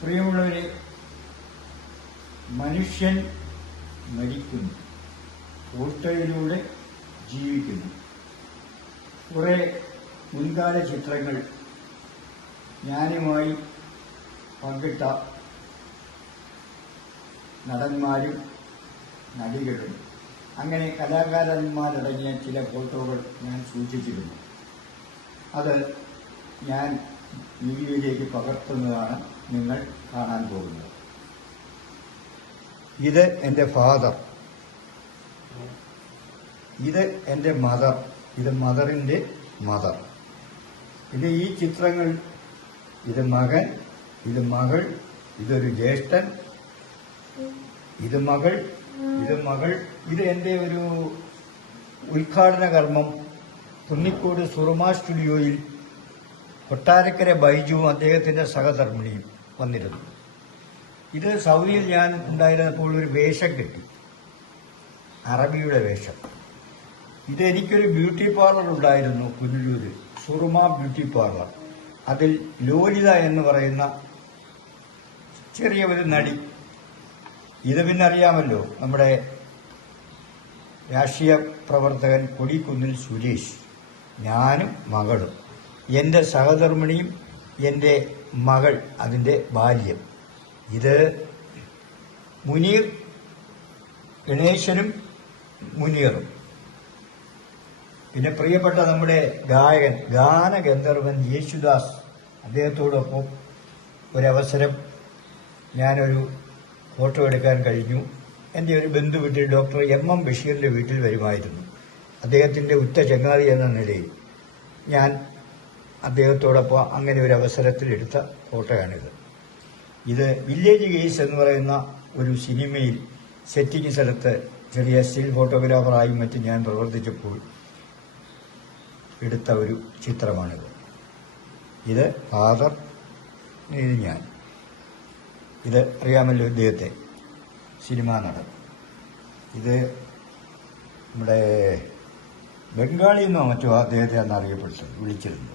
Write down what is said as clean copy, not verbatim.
പ്രിയമുള്ളവരെ, മനുഷ്യൻ മരിക്കുന്നു, ഫോട്ടോയിലൂടെ ജീവിക്കുന്നു. കുറേ മുൻകാല ചിത്രങ്ങൾ ഞാനുമായി പങ്കിട്ട നടന്മാരും നടികളും അങ്ങനെ കലാകാരന്മാരടങ്ങിയ ചില ഫോട്ടോകൾ ഞാൻ സൂക്ഷിച്ചിരുന്നു. അത് ഞാൻ വീഡിയോയിലേക്ക് പകർത്തുന്നതാണ് നിങ്ങൾ കാണാൻ പോകുന്നത്. ഇത് എൻ്റെ ഫാദർ, ഇത് എൻ്റെ മദർ, ഇത് മദറിൻ്റെ മദർ. പിന്നെ ഈ ചിത്രങ്ങൾ, ഇത് മകൻ, ഇത് മകൾ, ഇതൊരു ജ്യേഷ്ഠൻ, ഇത് മകൾ, ഇത് മകൾ. ഇത് എൻ്റെ ഒരു ഉദ്ഘാടന കർമ്മം കുന്നിക്കോട് സുറുമ സ്റ്റുഡിയോയിൽ കൊട്ടാരക്കര ബൈജുവും അദ്ദേഹത്തിന്റെ സഹധർമ്മിണിയും വന്നിരുന്നു. ഇത് സൗദിയിൽ ഞാൻ ഉണ്ടായിരുന്നപ്പോൾ ഒരു വേഷം കിട്ടി, അറബിയുടെ വേഷം. ഇത് എനിക്കൊരു ബ്യൂട്ടി പാർലർ ഉണ്ടായിരുന്നു പുനലൂര്, സുറുമ ബ്യൂട്ടി പാർലർ. അതിൽ ലോലിത എന്ന് പറയുന്ന ചെറിയ ഒരു നടി. ഇത് പിന്നെ അറിയാമല്ലോ, നമ്മുടെ രാഷ്ട്രീയ പ്രവർത്തകൻ കൊടിക്കുന്നിൽ സുരേഷ്, ഞാനും മകളും, എൻ്റെ സഹധർമ്മിണിയും എൻ്റെ മകൾ, അതിൻ്റെ ബാല്യം. ഇത് മുനീർ, ഗണേശനും മുനീറും. പിന്നെ പ്രിയപ്പെട്ട നമ്മുടെ ഗായകൻ, ഗാനഗന്ധർവൻ യേശുദാസ്, അദ്ദേഹത്തോടൊപ്പം ഒരവസരം ഞാനൊരു ഫോട്ടോ എടുക്കാൻ കഴിഞ്ഞു. എൻ്റെ ഒരു ബന്ധു വീട്ടിൽ ഡോക്ടർ എം ബഷീറിൻ്റെ വീട്ടിൽ വരുമായിരുന്നു. അദ്ദേഹത്തിൻ്റെ ഉറ്റ ചങ്ങാതി എന്ന നിലയിൽ ഞാൻ അദ്ദേഹത്തോടൊപ്പം അങ്ങനെ ഒരു അവസരത്തിൽ എടുത്ത ഫോട്ടോയാണിത്. ഇത് വില്ലേജ് കേസ് എന്ന് പറയുന്ന ഒരു സിനിമയിൽ സെറ്റിംഗ് സ്ഥലത്ത് ചെറിയ സ്റ്റിൽ ഫോട്ടോഗ്രാഫറായും മറ്റും ഞാൻ പ്രവർത്തിച്ചപ്പോൾ എടുത്ത ഒരു ചിത്രമാണിത്. ഇത് ഫാദർ, ഇത് ഞാൻ. ഇത് അറിയാമല്ലോ ഇദ്ദേഹത്തെ, സിനിമാ നടൻ. ഇത് നമ്മുടെ ബംഗാളി എന്നോ മറ്റോ അദ്ദേഹത്തെ അന്ന് അറിയപ്പെടുന്നത്, വിളിച്ചിരുന്നു.